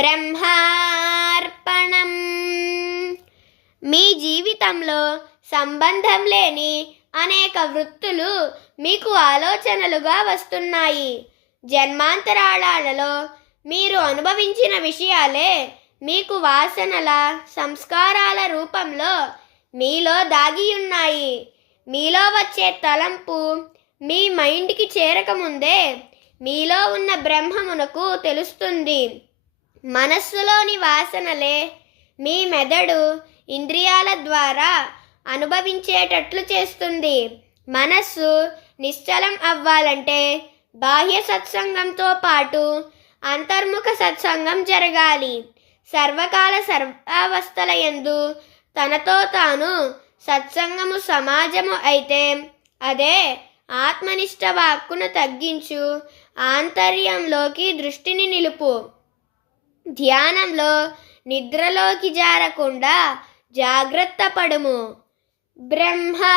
బ్రహ్మార్పణం. మీ జీవితంలో సంబంధం లేని అనేక వృత్తులు మీకు ఆలోచనలుగా వస్తున్నాయి. జన్మాంతరాళాలలో మీరు అనుభవించిన విషయాలే మీకు వాసనల సంస్కారాల రూపంలో మీలో దాగి ఉన్నాయి మీలో వచ్చే తలంపు మీ మైండ్కి చేరకముందే మీలో ఉన్న బ్రహ్మమునకు తెలుస్తుంది. మనస్సులోని వాసనలే మీ మెదడు ఇంద్రియాల ద్వారా అనుభవించేటట్లు చేస్తుంది. మనస్సు నిశ్చలం అవ్వాలంటే బాహ్య సత్సంగంతో పాటు అంతర్ముఖ సత్సంగం జరగాలి. సర్వకాల సర్వావస్థల యందు తనతో తాను సత్సంగము సమాజము అయితే అదే ఆత్మనిష్ట వాక్కును తగ్గించు ఆంతర్యంలోకి దృష్టిని నిలుపు. ధ్యానంలో నిద్రలోకి జారకుండా జాగ్రత్త పడుము. బ్రహ్మా